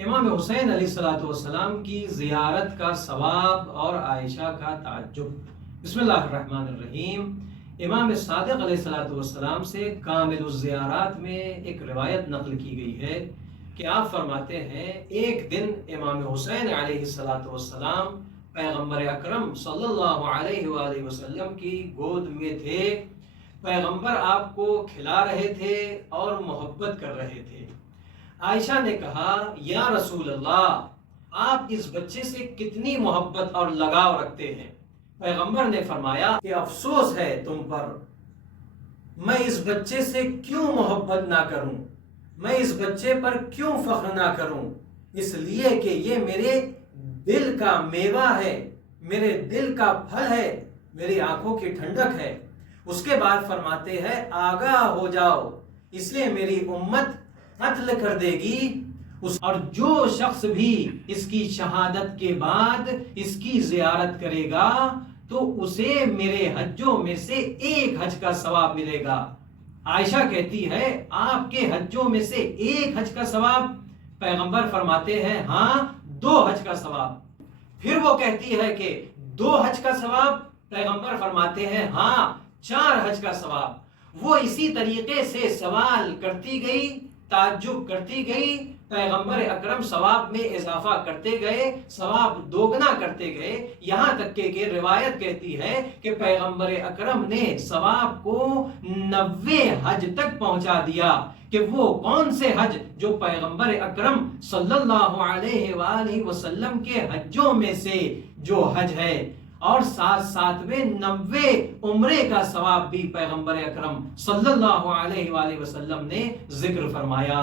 امام حسین علیہ الصلوۃ والسلام کی زیارت کا ثواب اور عائشہ کا تعجب۔ بسم اللہ الرحمن الرحیم۔ امام صادق علیہ الصلوۃ والسلام سے کامل الزیارات میں ایک روایت نقل کی گئی ہے کہ آپ فرماتے ہیں ایک دن امام حسین علیہ الصلوۃ والسلام پیغمبر اکرم صلی اللہ علیہ وآلہ وسلم کی گود میں تھے۔ پیغمبر آپ کو کھلا رہے تھے اور محبت کر رہے تھے۔ عائشہ نے کہا یا رسول اللہ، آپ اس بچے سے کتنی محبت اور لگاؤ رکھتے ہیں؟ پیغمبر نے فرمایا کہ افسوس ہے تم پر، میں اس بچے سے کیوں محبت نہ کروں، میں اس بچے پر کیوں فخر نہ کروں، اس لیے کہ یہ میرے دل کا میوہ ہے، میرے دل کا پھل ہے، میری آنکھوں کی ٹھنڈک ہے۔ اس کے بعد فرماتے ہیں آگاہ ہو جاؤ، اس لیے میری امت قتل کر دے گی، اور جو شخص بھی اس کی شہادت کے بعد اس کی زیارت کرے گا تو اسے میرے حجوں میں سے ایک حج کا ثواب ملے گا۔ عائشہ کہتی ہے آپ کے حجوں میں سے ایک حج کا ثواب؟ پیغمبر فرماتے ہیں ہاں، 2 حج کا ثواب۔ پھر وہ کہتی ہے کہ 2 حج کا ثواب؟ پیغمبر فرماتے ہیں ہاں، 4 حج کا ثواب۔ وہ اسی طریقے سے سوال کرتی گئی، تعجب کرتی گئی، پیغمبر اکرم ثواب میں اضافہ کرتے گئے، ثواب دوگنا کرتے گئے، یہاں تک کہ روایت کہتی ہے کہ پیغمبر اکرم نے ثواب کو 90 حج تک پہنچا دیا۔ کہ وہ کون سے حج جو پیغمبر اکرم صلی اللہ علیہ وآلہ وسلم کے حجوں میں سے جو حج ہے، اور ساتھ ساتھ میں 90 عمرے کا ثواب بھی پیغمبر اکرم صلی اللہ علیہ وآلہ وسلم نے ذکر فرمایا۔